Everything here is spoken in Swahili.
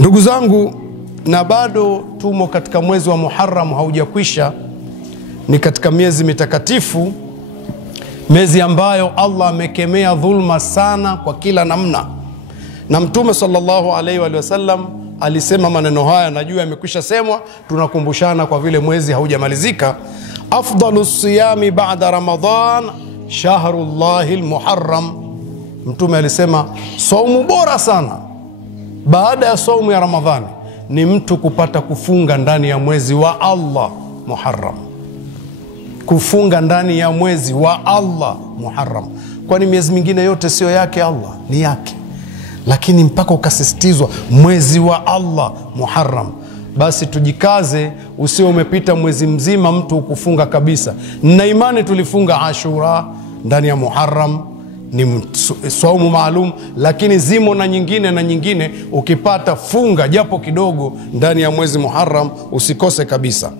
Ndugu zangu, na bado tumo katika mwezi wa Muharram, haujakwisha. Ni katika miezi mitakatifu, miezi ambayo Allah amekemea dhulma sana kwa kila namna, na Mtume sallallahu alaihi wa sallam alisema maneno haya. Najua yamekwisha semwa, tunakumbushana kwa vile mwezi haujamalizika. Afdalu siyami ba'da Ramadan shahrullahi almuharram. Mtume alisema saumu bora sana baada ya saumu ya Ramadhani ni mtu kupata kufunga ndani ya mwezi wa Allah Muharram. Kufunga ndani ya mwezi wa Allah Muharram, kwani miezi mingine yote sio yake Allah, ni yake, lakini mpaka ukasisitizwa mwezi wa Allah Muharram. Basi tujikaze, usio umepita mwezi mzima mtu ukufunga kabisa. Na imani tulifunga Ashura ndani ya Muharram, ni saumu maalum, lakini zimo na nyingine ukipata funga japo kidogo ndani ya mwezi Muharram, usikose kabisa.